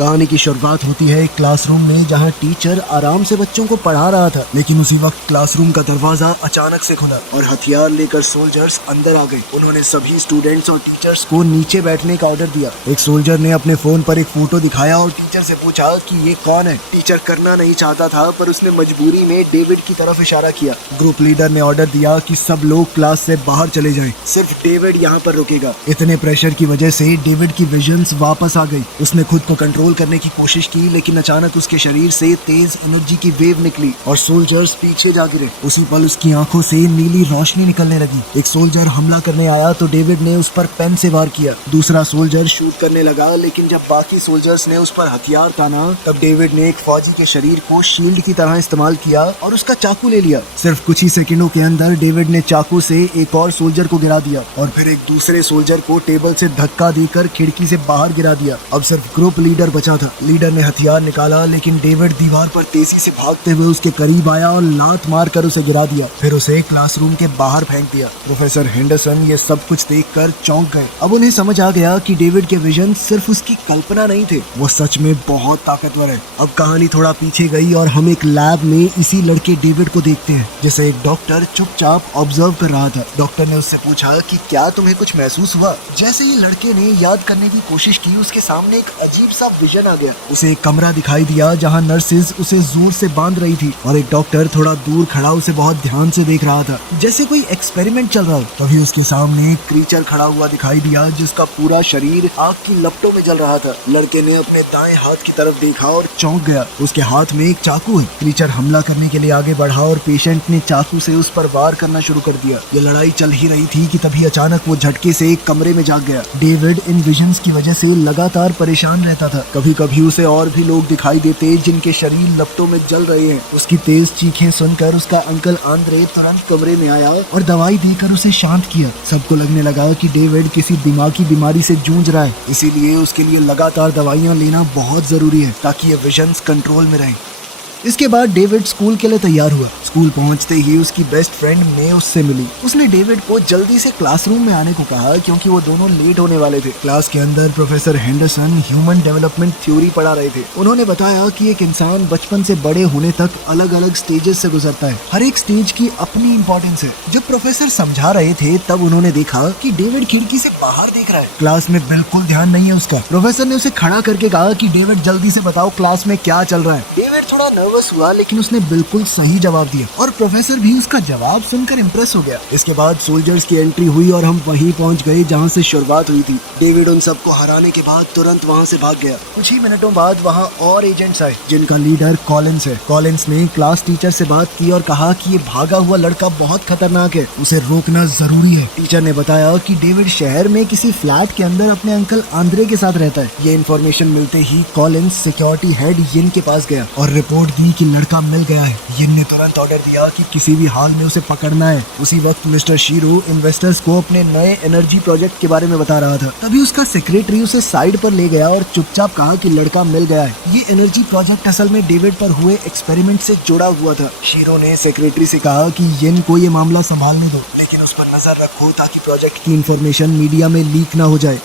कहानी की शुरुआत होती है एक क्लासरूम में जहाँ टीचर आराम से बच्चों को पढ़ा रहा था, लेकिन उसी वक्त क्लासरूम का दरवाजा अचानक से खुला और हथियार लेकर सोल्जर्स अंदर आ गए। उन्होंने सभी स्टूडेंट्स और टीचर्स को नीचे बैठने का ऑर्डर दिया। एक सोल्जर ने अपने फोन पर एक फोटो दिखाया और टीचर से पूछा कि ये कौन है। टीचर करना नहीं चाहता था पर उसने मजबूरी में डेविड की तरफ इशारा किया। ग्रुप लीडर ने ऑर्डर दिया कि सब लोग क्लास से बाहर चले जाएं, सिर्फ डेविड यहाँ पर रुकेगा। इतने प्रेशर की वजह से डेविड की विजन्स वापस आ गई। उसने खुद को कंट्रोल करने की कोशिश की, लेकिन अचानक उसके शरीर से तेज एनर्जी की वेव निकली और सोल्जर्स पीछे जा गिरे। उसी पल उसकी आंखों से नीली रोशनी निकलने लगी। एक सोल्जर हमला करने आया तो डेविड ने उस पर पेन से वार किया। दूसरा सोल्जर शूट करने लगा, लेकिन जब बाकी सोल्जर्स ने उस पर हथियार ताना तब डेविड ने एक फौजी के शरीर को शील्ड की तरह इस्तेमाल किया और उसका चाकू ले लिया। सिर्फ कुछ ही सेकंडों के अंदर डेविड ने चाकू से एक और सोल्जर को गिरा दिया और फिर एक दूसरे सोल्जर को टेबल से धक्का देकर खिड़की से बाहर गिरा दिया। अब सिर्फ ग्रुप लीडर बचा था। लीडर ने हथियार निकाला, लेकिन डेविड दीवार पर तेजी से भागते हुए उसके करीब आया और लात मारकर उसे गिरा दिया, फिर उसे क्लासरूम के बाहर फेंक दिया। प्रोफेसर हेंडरसन ये सब कुछ देखकर चौंक गए। अब उन्हें समझ आ गया कि डेविड के विजन सिर्फ उसकी कल्पना नहीं थे, वो सच में बहुत ताकतवर है। अब कहानी थोड़ा पीछे गई और हम एक लैब में इसी लड़के डेविड को देखते हैं, जिसे एक डॉक्टर चुपचाप ऑब्जर्व कर रहा था। डॉक्टर ने उससे पूछा कि क्या तुम्हें कुछ महसूस हुआ? जैसे ही लड़के ने याद करने की कोशिश की, उसके सामने एक अजीब सा विजन आ गया। उसे एक कमरा दिखाई दिया जहाँ नर्सेज उसे जोर से बांध रही थी और एक डॉक्टर थोड़ा दूर खड़ा उसे बहुत ध्यान से देख रहा था, जैसे कोई एक्सपेरिमेंट चल रहा हो। तभी उसके सामने एक क्रीचर खड़ा हुआ दिखाई दिया जिसका पूरा शरीर आग की लपटों में जल रहा था। लड़के ने अपने दाएं हाथ की तरफ देखा और चौंक गया। उसके हाथ में एक चाकू है। क्रीचर हमला करने के लिए आगे बढ़ा और पेशेंट ने चाकू से उस पर वार करना शुरू कर दिया। ये लड़ाई चल ही रही थी कि तभी अचानक वो झटके से एक कमरे में जाग गया। डेविड इन विजन्स की वजह से लगातार परेशान रहता था। कभी कभी उसे और भी लोग दिखाई देते जिनके शरीर लपटों में जल रहे हैं। उसकी तेज चीखें सुनकर उसका अंकल आंद्रे तुरंत कमरे में आया और दवाई देकर उसे शांत किया। सबको लगने लगा कि डेविड किसी दिमागी बीमारी से जूझ रहा है, इसीलिए उसके लिए लगातार दवाइयाँ लेना बहुत जरूरी है ताकि ये विजन्स कंट्रोल में रहें। इसके बाद डेविड स्कूल के लिए तैयार हुआ। स्कूल पहुंचते ही उसकी बेस्ट फ्रेंड मे उससे मिली। उसने डेविड को जल्दी से क्लासरूम में आने को कहा क्योंकि वो दोनों लेट होने वाले थे। क्लास के अंदर professor Henderson human development theory पढ़ा रहे थे। उन्होंने बताया कि एक इंसान बचपन से बड़े होने तक अलग अलग स्टेजेस से गुजरता है। हर एक स्टेज की अपनी इंपॉर्टेंस है। जब प्रोफेसर समझा रहे थे तब उन्होंने देखा कि डेविड खिड़की से बाहर देख रहा है। क्लास में बिल्कुल ध्यान नहीं है उसका। प्रोफेसर ने उसे खड़ा करके कहा कि डेविड जल्दी से बताओ क्लास में क्या चल रहा है। डेविड थोड़ा नर्वस हुआ, लेकिन उसने बिल्कुल सही जवाब दिया और प्रोफेसर भी उसका जवाब सुनकर इम्प्रेस हो गया। इसके बाद सोल्जर्स की एंट्री हुई और हम वहीं पहुंच गए जहां से शुरुआत हुई थी। डेविड उन सबको हराने के बाद तुरंत वहां से भाग गया। कुछ ही मिनटों बाद वहां और एजेंट्स आए जिनका लीडर कॉलिंस है। कॉलिंस ने क्लास टीचर से बात की और कहा कि ये भागा हुआ लड़का बहुत खतरनाक है, उसे रोकना जरूरी है। टीचर ने बताया कि डेविड शहर में किसी फ्लैट के अंदर अपने अंकल आंद्रे के साथ रहता है। ये इन्फॉर्मेशन मिलते ही कॉलिंस सिक्योरिटी हेड यिन के पास गया और रिपोर्ट दी कि लड़का मिल गया है। यिन ने तुरंत ऑर्डर दिया कि किसी भी हाल में उसे पकड़ना है। उसी वक्त मिस्टर शीरो इन्वेस्टर्स को अपने नए एनर्जी प्रोजेक्ट के बारे में बता रहा था। तभी उसका सेक्रेटरी उसे साइड पर ले गया और चुपचाप कहा कि लड़का मिल गया है। ये एनर्जी प्रोजेक्ट असल में डेविड पर हुए एक्सपेरिमेंट से जुड़ा हुआ था। शीरो ने सेक्रेटरी से कहा कि यिन को ये मामला संभालने दो, लेकिन उस पर नजर रखो ताकि प्रोजेक्ट की इंफॉर्मेशन मीडिया में लीक ना हो जाए।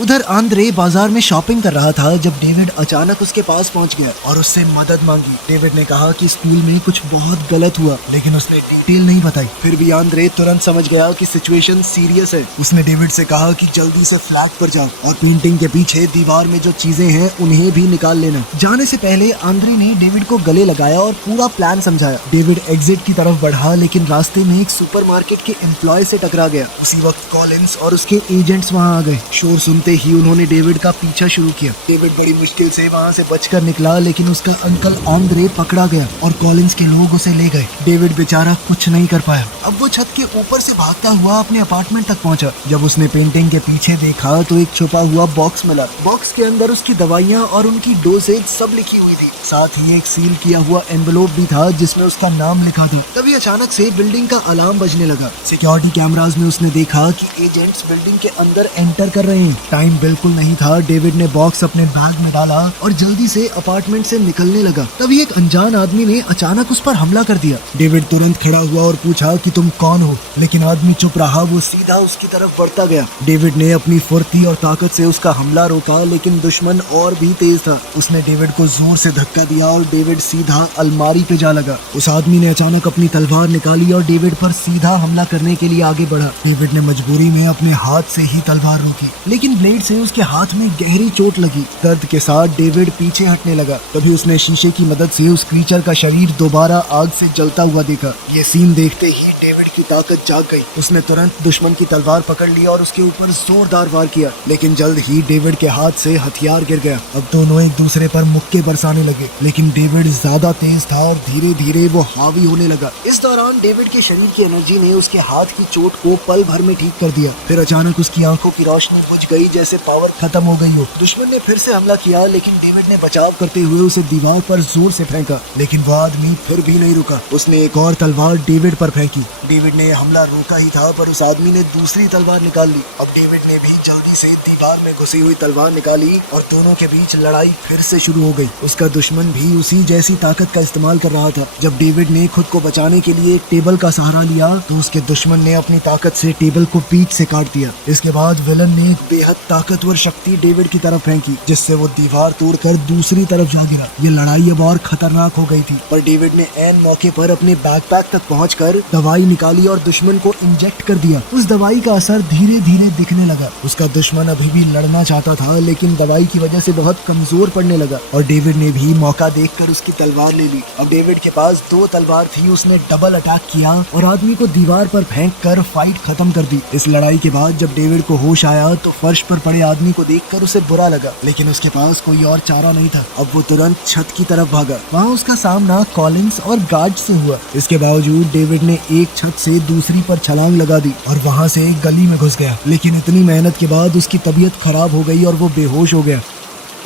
उधर आंद्रे बाजार में शॉपिंग कर रहा था जब डेविड अचानक उसके पास पहुंच गया और उससे मदद मांगी। डेविड ने कहा कि स्कूल में कुछ बहुत गलत हुआ, लेकिन उसने डिटेल नहीं बताई। फिर भी आंद्रे तुरंत समझ गया कि सिचुएशन सीरियस है। उसने डेविड से कहा कि जल्दी से फ्लैट पर जाओ और पेंटिंग के पीछे दीवार में जो चीजें हैं उन्हें भी निकाल लेना। जाने से पहले आंद्रे ने डेविड को गले लगाया और पूरा प्लान समझाया। डेविड एग्जिट की तरफ बढ़ा, लेकिन रास्ते में एक सुपरमार्केट के एम्प्लॉय से टकरा गया। उसी वक्त कॉलिंस और उसके एजेंट्स वहां आ गए। शोर सुनते ही उन्होंने डेविड का पीछा शुरू किया। डेविड बड़ी मुश्किल से वहां से बचकर निकला, लेकिन उसका अंकल आंद्रे पकड़ा गया और कॉलिंस के लोग उसे ले गए। डेविड बेचारा कुछ नहीं कर पाया। अब वो छत के ऊपर से भागता हुआ अपने अपार्टमेंट तक पहुंचा। जब उसने पेंटिंग के पीछे देखा तो एक छुपा हुआ बॉक्स मिला। बॉक्स के अंदर उसकी दवाइयाँ और उनकी डोसेज सब लिखी हुई थी। साथ ही एक सील किया हुआ एनवेलोप भी था जिसमें उसका नाम लिखा था। तभी अचानक से बिल्डिंग का अलार्म बजने लगा। सिक्योरिटी कैमरास में उसने देखा कि एजेंट्स बिल्डिंग के अंदर एंटर कर रहे हैं। टाइम बिल्कुल नहीं था। डेविड ने बॉक्स अपने बैग में डाला लगा और जल्दी से अपार्टमेंट से निकलने लगा। तभी एक अनजान आदमी ने अचानक उस पर हमला कर दिया। डेविड तुरंत खड़ा हुआ और पूछा कि तुम कौन हो, लेकिन आदमी चुप रहा। वो सीधा उसकी तरफ बढ़ता गया। डेविड ने अपनी फुर्ती और ताकत से उसका हमला रोका, लेकिन दुश्मन और भी तेज था। उसने डेविड को जोर से धक्का दिया और डेविड सीधा अलमारी पे जा लगा। उस आदमी ने अचानक अपनी तलवार निकाली और डेविड पर सीधा हमला करने के लिए आगे बढ़ा। डेविड ने मजबूरी में अपने हाथ से ही तलवार रोकी, लेकिन ब्लेड से उसके हाथ में गहरी चोट लगी। दर्द के साथ डेविड पीछे हटने लगा। तभी उसने शीशे की मदद से उस क्रीचर का शरीर दोबारा आग से जलता हुआ देखा। ये सीन देखते ही डेविड की ताकत जाग गई। उसने तुरंत दुश्मन की तलवार पकड़ लिया और उसके ऊपर जोरदार वार किया, लेकिन जल्द ही डेविड के हाथ से हथियार गिर गया। अब दोनों एक दूसरे पर मुक्के बरसाने लगे, लेकिन डेविड ज्यादा तेज था और धीरे धीरे वो हावी होने लगा। इस दौरान डेविड के शरीर की एनर्जी ने उसके हाथ की चोट को पल भर में ठीक कर दिया। फिर अचानक उसकी आंखों की रोशनी बुझ गई, जैसे पावर खत्म हो गई हो। दुश्मन ने फिर से हमला किया, लेकिन डेविड ने बचाव करते हुए उसे दीवार पर जोर से फेंका, लेकिन वो आदमी फिर भी नहीं रुका। उसने एक और तलवार डेविड पर फेंकी। डेविड ने हमला रोका ही था, पर उस आदमी ने दूसरी तलवार निकाल ली। अब डेविड ने भी जल्दी से दीवार में घुसी हुई तलवार निकाली और दोनों के बीच लड़ाई फिर से शुरू हो गई। उसका दुश्मन भी उसी जैसी ताकत का इस्तेमाल कर रहा था। जब डेविड ने खुद को बचाने के लिए टेबल का सहारा लिया, तो उसके दुश्मन ने अपनी ताकत से टेबल को बीच से काट दिया। इसके बाद विलन ने एक बेहद ताकतवर शक्ति डेविड की तरफ फेंकी, जिससे वो दीवार तोड़कर दूसरी तरफ जा गिरा। ये लड़ाई अब और खतरनाक हो गई थी, पर डेविड ने ऐन मौके पर अपने बैकपैक तक पहुंचकर दवाई निकाली और दुश्मन को इंजेक्ट कर दिया। उस दवाई का असर धीरे धीरे दिखने लगा। उसका दुश्मन अभी भी लड़ना चाहता था, लेकिन दवाई की वजह से बहुत कमजोर पड़ने लगा और डेविड ने भी मौका देखकर उसकी तलवार ले ली। अब डेविड के पास 2 तलवार थी। उसने डबल अटैक किया और आदमी को दीवार पर फेंक कर फाइट खत्म कर दी। इस लड़ाई के बाद जब डेविड को होश आया, तो फर्श पर पड़े आदमी को देखकर उसे बुरा लगा, लेकिन उसके पास कोई और चारा नहीं था। अब वो तुरंत छत की तरफ भागा। वहाँ उसका सामना कॉलिंस और गार्ड से हुआ। इसके बावजूद डेविड ने एक छत से दूसरी पर छलांग लगा दी और वहाँ से एक गली में घुस गया, लेकिन इतनी मेहनत के बाद उसकी तबीयत खराब हो गई और वो बेहोश हो गया।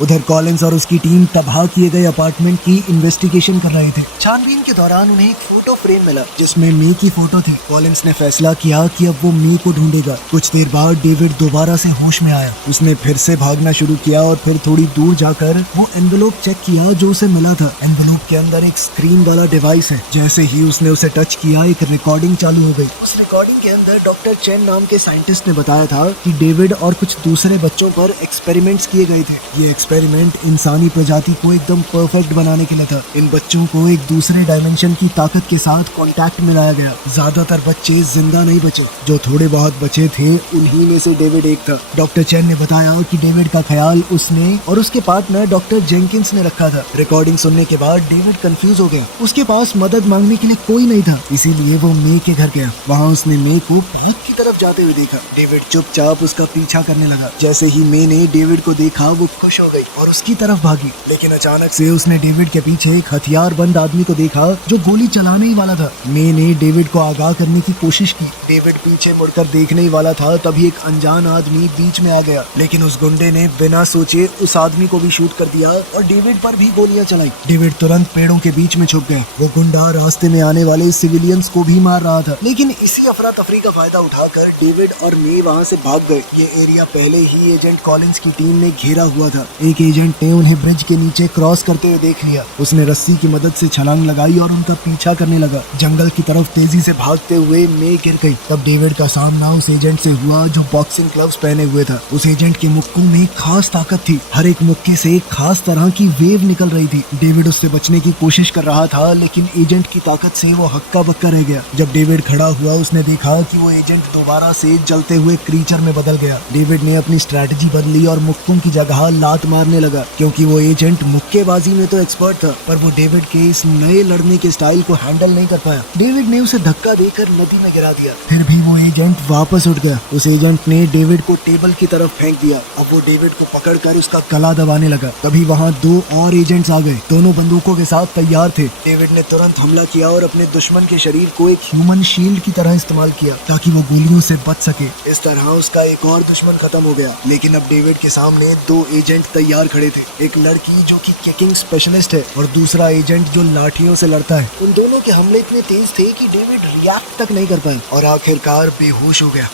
उधर कॉलिंस और उसकी टीम तबाह किए गए अपार्टमेंट की इन्वेस्टिगेशन कर रही थी। छानबीन के दौरान उन्हें एक फोटो फ्रेम मिला, जिसमें मी की फोटो थी। कॉलिंस ने फैसला किया कि अब वो मी को ढूंढेगा। कुछ देर बाद डेविड दोबारा से होश में आया। उसने फिर से भागना शुरू किया और फिर थोड़ी दूर जाकर वो एनवेलोप चेक किया जो उसे मिला था। एनवेलोप के अंदर एक स्क्रीन वाला डिवाइस है। जैसे ही उसने उसे टच किया, एक रिकॉर्डिंग चालू हो गई। उस रिकॉर्डिंग के अंदर डॉक्टर चेन नाम के साइंटिस्ट ने बताया था कि डेविड और कुछ दूसरे बच्चों पर एक्सपेरिमेंट्स किए गए थे। ये एक्सपेरिमेंट इंसानी प्रजाति को एकदम परफेक्ट बनाने के लिए था। इन बच्चों को एक दूसरे डायमेंशन की ताकत के साथ कांटेक्ट में लाया गया। ज्यादातर बच्चे जिंदा नहीं बचे। जो थोड़े बहुत बचे थे, उन्हीं में से डेविड एक था। डॉक्टर चेन ने बताया कि डेविड का ख्याल उसने और उसके पार्टनर डॉक्टर जेंकिंस ने रखा था। रिकॉर्डिंग सुनने के बाद डेविड कंफ्यूज हो गया। उसके पास मदद मांगने के लिए कोई नहीं था, इसीलिए वो मे के घर गया। वहाँ उसने मे को भूत की तरफ जाते हुए देखा। डेविड चुपचाप उसका पीछा करने लगा। जैसे ही मे ने डेविड को देखा, वो खुश हो गई और उसकी तरफ भागी, लेकिन अचानक से उसने डेविड के पीछे एक हथियारबंद आदमी को देखा जो गोली चलाने ही वाला था। मे ने डेविड को आगाह करने की कोशिश की। डेविड पीछे मुड़कर देखने ही वाला था, तभी एक अनजान आदमी बीच में आ गया, लेकिन उस गुंडे ने बिना सोचे उस आदमी को भी शूट कर दिया और डेविड पर भी गोलियां चलाई। डेविड तुरंत पेड़ों के बीच में छुप गया। वो गुंडा रास्ते में आने वाले सिविलियंस को भी मार रहा था, लेकिन इसी अफरा तफरी का फायदा उठाकर डेविड और मे वहाँ से भाग गए। ये एरिया पहले ही एजेंट कॉलिंस की टीम ने घेरा हुआ था। एक एजेंट ने उन्हें ब्रिज के नीचे क्रॉस करते हुए देख लिया। उसने रस्सी की मदद से छलांग लगाई और उनका पीछा करने लगा। जंगल की तरफ तेजी से भागते हुए मे गिर गई। तब डेविड का सामना उस एजेंट से हुआ जो बॉक्सिंग ग्लव्स पहने हुए था। उस एजेंट के मुक्कों में खास ताकत थी। हर एक मुक्के से एक खास तरह की वेव निकल रही थी। डेविड उससे बचने की कोशिश कर रहा था, लेकिन एजेंट की ताकत से वो हक्का बक्का रह गया। जब डेविड खड़ा हुआ, उसने देखा कि वो एजेंट दोबारा से जलते हुए क्रीचर में बदल गया। डेविड ने अपनी स्ट्रैटेजी बदली और मुक्कों की जगह लात मारने लगा, क्योंकि वो एजेंट मुक्केबाजी में तो एक्सपर्ट था, पर वो डेविड के इस नए लड़ने के स्टाइल को हैंडल नहीं कर पाया। डेविड ने उसे धक्का देकर नदी में गिरा दिया। फिर भी वो एजेंट वापस उठ गया। उस एजेंट ने डेविड को टेबल की तरफ फेंक दिया। अब वो डेविड को पकड़कर उसका गला दबाने लगा। तभी वहाँ 2 और एजेंट्स आ गए। दोनों बंदूकों के साथ तैयार थे। डेविड ने तुरंत हमला किया और अपने दुश्मन के शरीर को एक ह्यूमन शील्ड की तरह इस्तेमाल किया, ताकि वो गोलियों से बच सके। इस तरह उसका एक और दुश्मन खत्म हो गया। लेकिन अब डेविड के सामने 2 एजेंट तैयार खड़े थे। एक लड़की जो कि किकिंग स्पेशलिस्ट है और दूसरा एजेंट जो लाठियों से लड़ता है। उन दोनों के हमले इतने तेज थे कि डेविड रिएक्ट तक नहीं कर पाए और आखिरकार बेहोश हो गया।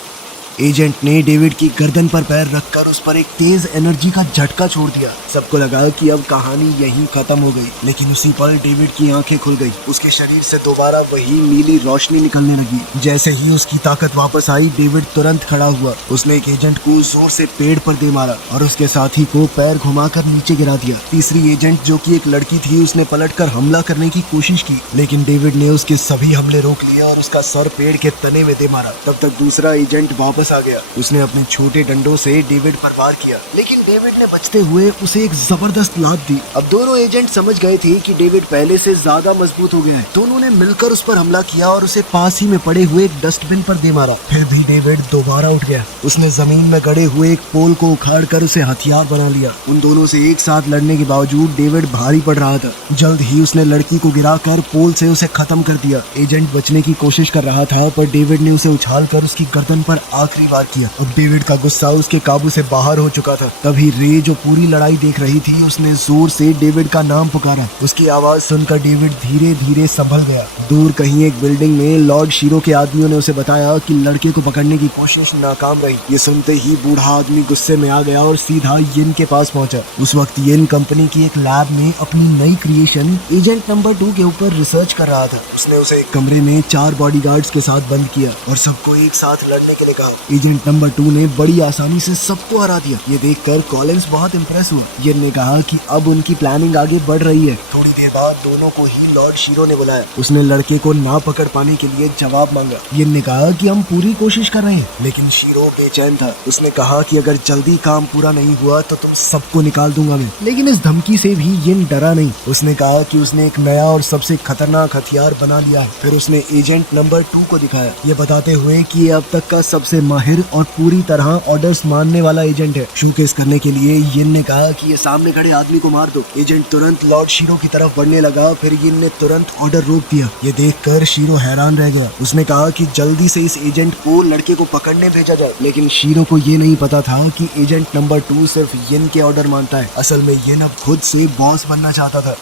एजेंट ने डेविड की गर्दन पर पैर रखकर उस पर एक तेज एनर्जी का झटका छोड़ दिया। सबको लगा कि अब कहानी यहीं खत्म हो गई, लेकिन उसी पल डेविड की आंखें खुल गई। उसके शरीर से दोबारा वही नीली रोशनी निकलने लगी। जैसे ही उसकी ताकत वापस आई, डेविड तुरंत खड़ा हुआ। उसने एक एजेंट को जोर से पेड़ पर दे मारा और उसके साथी को पैर घुमाकर नीचे गिरा दिया। तीसरी एजेंट, जो कि एक लड़की थी, उसने पलटकर हमला करने की कोशिश की, लेकिन डेविड ने उसके सभी हमले रोक लिए और उसका सर पेड़ के तने में दे मारा। तब तक दूसरा एजेंट वापस आ गया। उसने अपने छोटे डंडों से डेविड पर वार किया, लेकिन डेविड ने बचते हुए उसे एक जबरदस्त लात दी। अब दोनों एजेंट समझ गए थे कि डेविड पहले से ज्यादा मजबूत हो गया है, तो उन्होंने मिलकर उस पर हमला किया और उसे पास ही में पड़े हुए एक डस्टबिन पर दे मारा। फिर भी डेविड दोबारा उठ गया। उसने जमीन में गड़े हुए एक पोल को उखाड़कर उसे हथियार बना लिया। उन दोनों से एक साथ लड़ने के बावजूद डेविड भारी पड़ रहा था। जल्द ही उसने लड़की को गिराकर पोल से उसे खत्म कर दिया। एजेंट बचने की कोशिश कर रहा था, पर डेविड ने उसे उछालकर उसकी गर्दन पर आखिरी वार किया। अब डेविड का गुस्सा उसके काबू से बाहर हो चुका था। तभी रे, जो पूरी लड़ाई देख रही थी, उसने जोर से डेविड का नाम पुकारा। उसकी आवाज सुनकर डेविड धीरे धीरे संभल गया। दूर कहीं एक बिल्डिंग में लॉर्ड शीरो के आदमियों ने उसे बताया कि लड़के को पकड़ने की कोशिश नाकाम रही। ये सुनते ही बूढ़ा आदमी गुस्से में आ गया और सीधा यिन के पास पहुंचा। उस वक्त यिन कंपनी की एक लैब में अपनी नई क्रिएशन एजेंट नंबर 2 के ऊपर रिसर्च कर रहा था। उसने उसे एक कमरे में 4 बॉडीगार्ड्स के साथ बंद किया और सबको एक साथ लड़ने के लिए कहा। एजेंट नंबर 2 ने बड़ी आसानी से सबको हरा दिया। ये देखकर कॉलिंस बहुत इम्प्रेस हुआ। यिन ने कहा कि अब उनकी प्लानिंग आगे बढ़ रही है। थोड़ी देर बाद दोनों को ही लॉर्ड शीरो ने बुलाया। उसने लड़के को ना पकड़ पाने के लिए जवाब मांगा। यिन ने कहा कि हम पूरी कोशिश कर रहे हैं, लेकिन शीरो बेचैन था। उसने कहा कि अगर जल्दी काम पूरा नहीं हुआ तो तुम सबको निकाल दूंगा मैं। लेकिन इस धमकी से भी यिन डरा नहीं। उसने कहा कि उसने एक नया और सबसे खतरनाक हथियार बना लिया है। फिर उसने एजेंट नंबर 2 को दिखाया, ये बताते हुए कि ये अब तक का सबसे माहिर और पूरी तरह ऑर्डर्स मानने वाला एजेंट है। शोकेस करने के लिए यिन ने कहा कि ये सामने खड़े आदमी को मार दो। एजेंट तुरंत लॉर्ड शीरो की तरफ बढ़ने लगा। फिर यिन ने तुरंत ऑर्डर रोक दिया। ये देखकर शीरो हैरान रह गया। उसने कहा कि जल्दी से इस एजेंट को लड़के को पकड़ने भेजा जाए, लेकिन शीरो को ये नहीं पता था कि एजेंट नंबर 2 सिर्फ यिन के ऑर्डर मानता है। असल में यिन अब खुद से बॉस बनना चाहता था।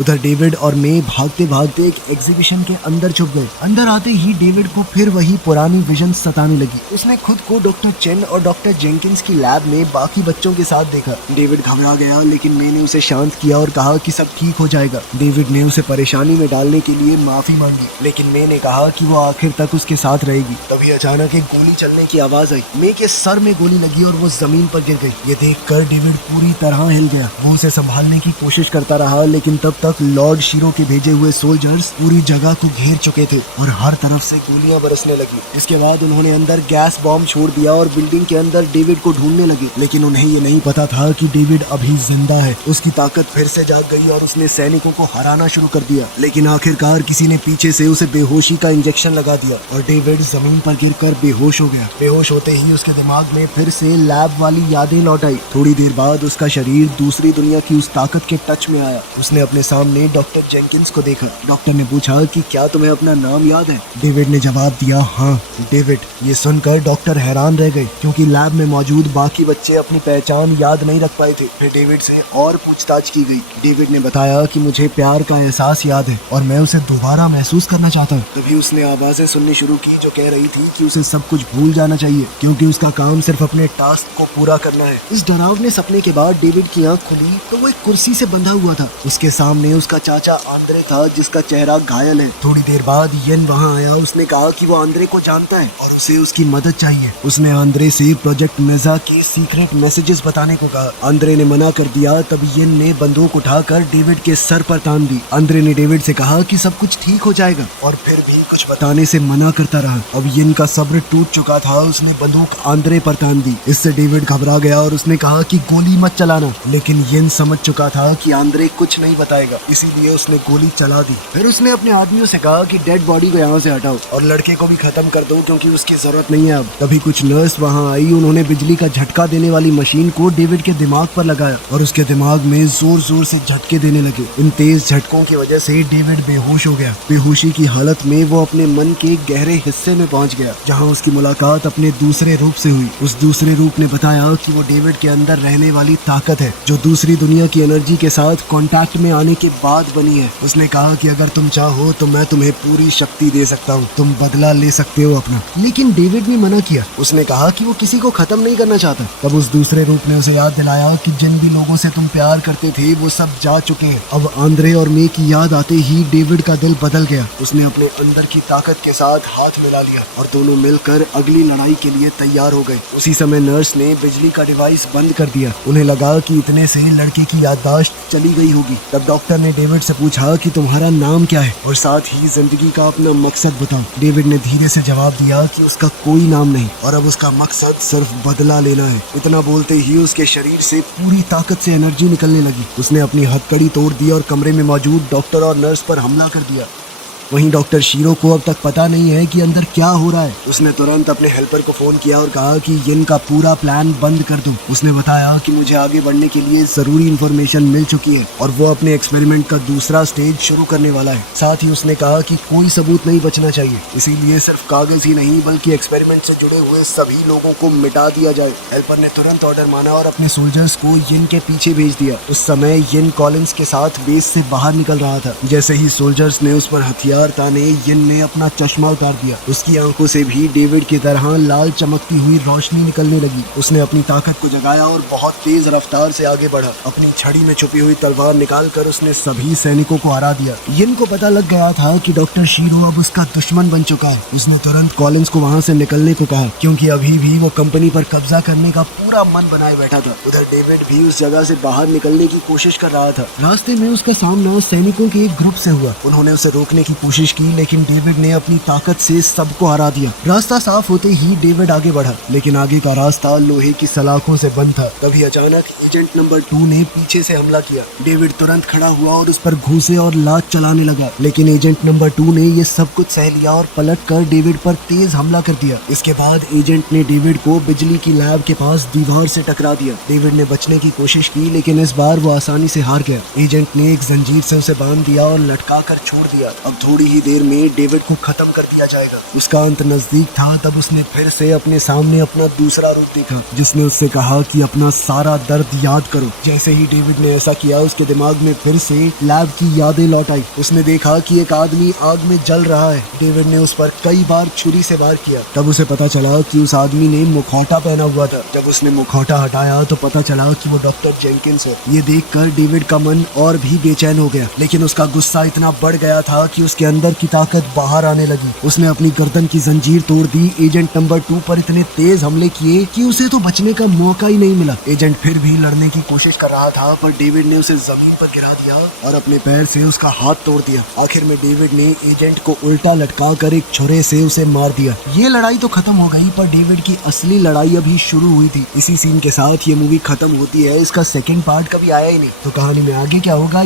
उधर डेविड और मे भागते भागते एक एग्जीबिशन के अंदर छुप गए। अंदर आते ही डेविड को फिर वही पुरानी विजन सताने लगी। उसने खुद को डॉक्टर चेन और डॉक्टर जेंकिंस की लैब में बाकी बच्चों के साथ देखा। डेविड घबरा गया, लेकिन मे ने उसे शांत किया और कहा कि सब ठीक हो जाएगा। डेविड ने उसे परेशानी में डालने के लिए माफी मांगी, लेकिन मे ने कहा कि वो आखिर तक उसके साथ रहेगी। तभी अचानक एक गोली चलने की आवाज आई। मे के सर में गोली लगी और वो जमीन पर गिर गई। ये देखकर डेविड पूरी तरह हिल गया। वो उसे संभालने की कोशिश करता रहा, लेकिन तब तक लॉर्ड शीरो के भेजे हुए सोल्जर्स पूरी जगह को घेर चुके थे और हर तरफ से गोलियां बरसने लगी। इसके बाद उन्होंने अंदर गैस बॉम्ब छोड़ दिया और बिल्डिंग के अंदर डेविड को ढूंढने लगे, लेकिन उन्हें ये नहीं पता था कि डेविड अभी जिंदा है। उसकी ताकत फिर से जाग गई और उसने सैनिकों को हराना शुरू कर दिया। लेकिन आखिरकार किसी ने पीछे से उसे बेहोशी का इंजेक्शन लगा दिया और डेविड जमीन पर गिरकर बेहोश हो गया। बेहोश होते ही उसके दिमाग में फिर से लैब वाली यादें लौट आई। थोड़ी देर बाद उसका शरीर दूसरी दुनिया की उस ताकत के टच में आया। उसने अपने सामने डॉक्टर जेंकिंस को देखा। डॉक्टर ने पूछा कि क्या तुम्हें अपना नाम याद है? डेविड ने जवाब दिया, हाँ डेविड। ये सुनकर डॉक्टर हैरान रह गए, क्योंकि लैब में मौजूद बाकी बच्चे अपनी पहचान याद नहीं रख पाए थे। फिर डेविड से और पूछताछ की गई। डेविड ने बताया कि मुझे प्यार का एहसास याद है और मैं उसे दोबारा महसूस करना चाहता हूँ। तभी उसने आवाजें सुननी शुरू की जो कह रही थी कि उसे सब कुछ भूल जाना चाहिए, क्योंकि उसका काम सिर्फ अपने टास्क को पूरा करना है। इस डरावने सपने के बाद डेविड की आंख खुली तो वो एक कुर्सी से बंधा हुआ था। उसके सामने उसका चाचा आंद्रे था, जिसका चेहरा घायल है। थोड़ी देर बाद यिन वहाँ आया। उसने कहा कि वो आंद्रे को जानता है और उसे उसकी मदद चाहिए। उसने आंद्रे से प्रोजेक्ट मेजा के सीक्रेट मैसेजेस बताने को कहा। आंद्रे ने मना कर दिया। तब यिन ने बंदूक उठाकर डेविड के सर पर तान दी। आंद्रे ने डेविड से कहा कि सब कुछ ठीक हो जाएगा, और फिर भी कुछ बताने से मना करता रहा। अब यिन का सब्र टूट चुका था। उसने बंदूक आंद्रे पर तान दी। इससे डेविड घबरा गया और उसने कहा कि गोली मत चलाना, लेकिन यिन समझ चुका था कि आंद्रे कुछ नहीं बताएगा, इसीलिए उसने गोली चला दी। फिर उसने अपने आदमियों से कहा कि डेड बॉडी को यहाँ से हटाओ और लड़के को भी खत्म कर दो, क्योंकि उसकी जरूरत नहीं है अब। तभी कुछ नर्स वहाँ आई। उन्होंने बिजली का झटका देने वाली मशीन को डेविड के दिमाग पर लगाया और उसके दिमाग में जोर जोर से झटके देने लगे। इन तेज झटकों की वजह से डेविड बेहोश हो गया। बेहोशी की हालत में वो अपने मन के गहरे हिस्से में पहुंच गया, जहाँ उसकी मुलाकात अपने दूसरे रूप से हुई। उस दूसरे रूप ने बताया कि वो डेविड के अंदर रहने वाली ताकत है, जो दूसरी दुनिया की एनर्जी के साथ कांटेक्ट में आने के बाद बनी है। उसने कहा कि अगर तुम चाहो तो मैं तुम्हें पूरी शक्ति दे सकता हूँ, तुम बदला ले सकते हो अपना। लेकिन डेविड ने मना किया। उसने कहा कि वो किसी को खत्म नहीं करना चाहता। तब उस दूसरे रूप ने उसे याद दिलाया कि जिन भी लोगों से तुम प्यार करते थे वो सब जा चुके हैं। अब आंद्रे और मे की याद आते ही डेविड का दिल बदल गया। उसने अपने अंदर की ताकत के साथ हाथ मिला लिया और दोनों मिलकर अगली लड़ाई के लिए तैयार हो गए। उसी समय नर्स ने बिजली का डिवाइस बंद कर दिया। उन्हें लगा कि इतने से लड़के की याददाश्त चली गई होगी। तब डॉक्टर ने डेविड से पूछा कि तुम्हारा नाम क्या है और साथ ही जिंदगी का अपना मकसद बताओ। डेविड ने धीरे से जवाब दिया कि उसका कोई नाम नहीं और अब उसका मकसद सिर्फ बदला लेना है। इतना बोलते ही उसके शरीर से पूरी ताकत से एनर्जी निकलने लगी। उसने अपनी हथकड़ी तोड़ दी और कमरे में मौजूद डॉक्टर और नर्स पर हमला कर दिया। वहीं डॉक्टर शीरो को अब तक पता नहीं है कि अंदर क्या हो रहा है। उसने तुरंत अपने हेल्पर को फोन किया और कहा कि यिन का पूरा प्लान बंद कर दो। उसने बताया कि मुझे आगे बढ़ने के लिए जरूरी इंफॉर्मेशन मिल चुकी है और वो अपने एक्सपेरिमेंट का दूसरा स्टेज शुरू करने वाला है। साथ ही उसने कहा कि कोई सबूत नहीं बचना चाहिए, इसीलिए सिर्फ कागज ही नहीं बल्कि एक्सपेरिमेंट से जुड़े हुए सभी लोगों को मिटा दिया जाए। हेल्पर ने तुरंत ऑर्डर माना और अपने सोल्जर्स को यिन के पीछे भेज दिया। उस समय यिन कॉलिंस के साथ बेस से बाहर निकल रहा था। जैसे ही सोल्जर्स ने उस पर हथियार ताने यिन ने अपना चश्मा उतार दिया। उसकी आंखों से भी डेविड की तरह लाल चमकती हुई रोशनी निकलने लगी। उसने अपनी ताकत को जगाया और बहुत तेज रफ्तार से आगे बढ़ा। अपनी छड़ी में छुपी हुई तलवार निकालकर उसने सभी सैनिकों को हरा दिया। यिन को पता लग गया था कि डॉक्टर शीरो अब उसका दुश्मन बन चुका है। उसने तुरंत कॉलिंस को वहां से निकलने को कहा क्योंकि अभी भी वो कंपनी पर कब्जा करने का पूरा मन बनाए बैठा था। उधर डेविड भी उस जगह से बाहर निकलने की कोशिश कर रहा था। रास्ते में उसका सामना सैनिकों के एक ग्रुप से हुआ। उन्होंने उसे रोकने की कोशिश की लेकिन डेविड ने अपनी ताकत से सबको हरा दिया। रास्ता साफ होते ही डेविड आगे बढ़ा लेकिन आगे का रास्ता लोहे की सलाखों से बंद था। तभी अचानक एजेंट नंबर 2 ने पीछे से हमला किया। डेविड तुरंत खड़ा हुआ और उस पर घूंसे और लात चलाने लगा लेकिन एजेंट नंबर 2 ने ये सब कुछ सह लिया और पलटकर डेविड पर तेज हमला कर दिया। इसके बाद एजेंट ने डेविड को बिजली की लैब के पास दीवार से टकरा दिया। डेविड ने बचने की कोशिश की लेकिन इस बार वो आसानी से हार गया। एजेंट ने एक जंजीर से उसे बांध दिया और लटका कर छोड़ दिया। अब थोड़ी ही देर में डेविड को खत्म कर दिया जाएगा। उसका अंत नजदीक था। तब उसने फिर से अपने सामने अपना दूसरा रूप देखा जिसने उससे कहा कि अपना सारा दर्द याद करो। जैसे ही डेविड ने ऐसा किया उसके दिमाग में फिर से लैब की यादें लौट आई। उसने देखा कि एक आदमी आग में जल रहा है। डेविड ने उस पर कई बार छुरी से वार किया। तब उसे पता चला कि उस आदमी ने मुखौटा पहना हुआ था। जब उसने मुखौटा हटाया तो पता चला कि वो डॉक्टर जेंकिंस है। ये देखकर डेविड का मन और भी बेचैन हो गया लेकिन उसका गुस्सा इतना बढ़ गया था कि उसके अंदर की ताकत बाहर आने लगी। उसने अपनी गर्दन की जंजीर तोड़ दी। एजेंट नंबर 2 पर इतने तेज हमले किए कि उसे तो बचने का मौका ही नहीं मिला। एजेंट फिर भी लड़ने की कोशिश कर रहा था पर डेविड ने उसे जमीन पर गिरा दिया और अपने पैर से उसका हाथ तोड़ दिया। आखिर में डेविड ने एजेंट को उल्टा लटका कर एक छुरे से उसे मार दिया। ये लड़ाई तो खत्म हो गई पर डेविड की असली लड़ाई अभी शुरू हुई थी। इसी सीन के साथ ये मूवी खत्म होती है। इसका सेकंड पार्ट कभी आया ही नहीं। तो कहानी में आगे क्या होगा